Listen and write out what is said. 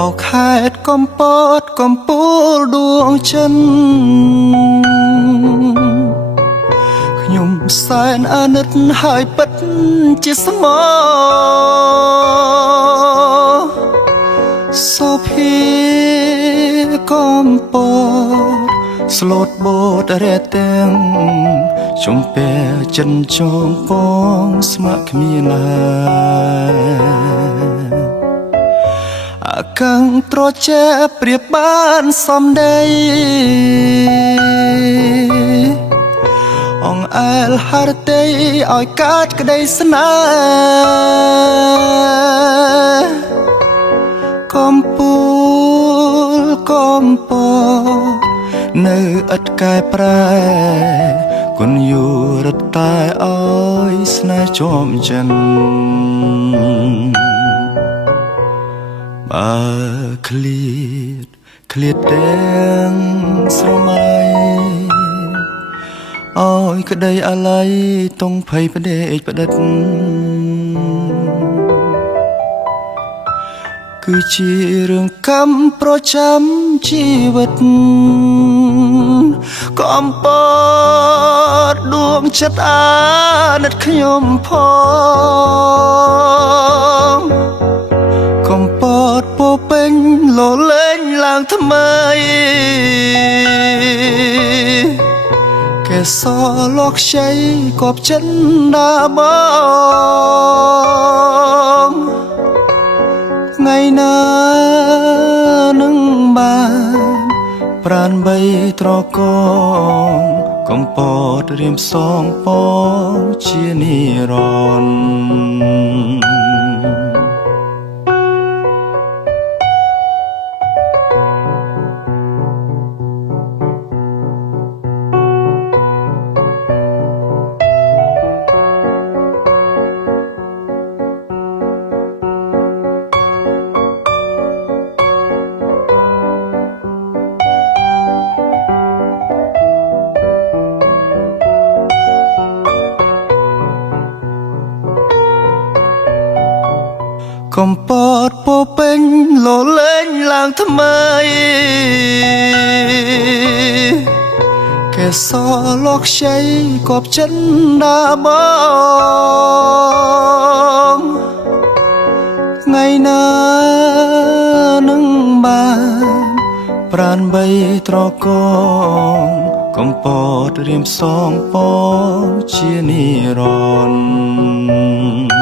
ออกខេត្តកំពតកំពូលដួងចិនខ្ញុំសែនអាណិតហើយពិតជាស្មោសុភាកំពតស្លូតបូតរែទាំងជំពាចិនចងពងស្ម័គ្រគ្មានឡើយអាកាំងត្រជាប្រៀបបានសំដីអងអែលហរតីឲ្យកើតក្តីស្នេហ៍កំពូលកំពតនៅឥតកែប្រែគុណយូរត់តែឲ្យស្នេហ៍ជាប់ចិនបើឃ្លាតទាំងស្រមៃឲ្យក្តីអាល័យទងភ័យផ្ដេកផ្ដិតគឺជារឿងកម្មប្រចាំជីវិតកំពតដួងចិត្តអាណិតខ្ញុំផងកំពតពោពេញលលែងឡើងថ្មីកែសលោកខ្ចីគប់ចិនដាបងថ្ងៃណានឹងបានប្រានបីត្រកងកំពតរៀមសងពងជានិរន្តរ៍កំពតពោពេញលលែងឡើងថ្មីកែសលោកខ្ចីគប់ចិនដាបងថ្ងៃណានឹងបានប្រានបីត្រកងកំពតរៀមសងពងជានិរន្តរ៍